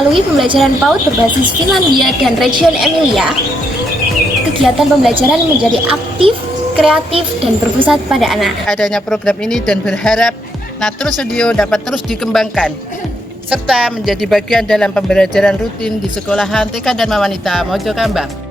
melalui pembelajaran PAUD Berbasis Finlandia dan Reggio Emilia, kegiatan pembelajaran menjadi aktif, kreatif, dan berpusat pada anak. Adanya program ini dan berharap Nature Studio dapat terus dikembangkan serta menjadi bagian dalam pembelajaran rutin di sekolahan TK Dharma Wanita Mojokambang.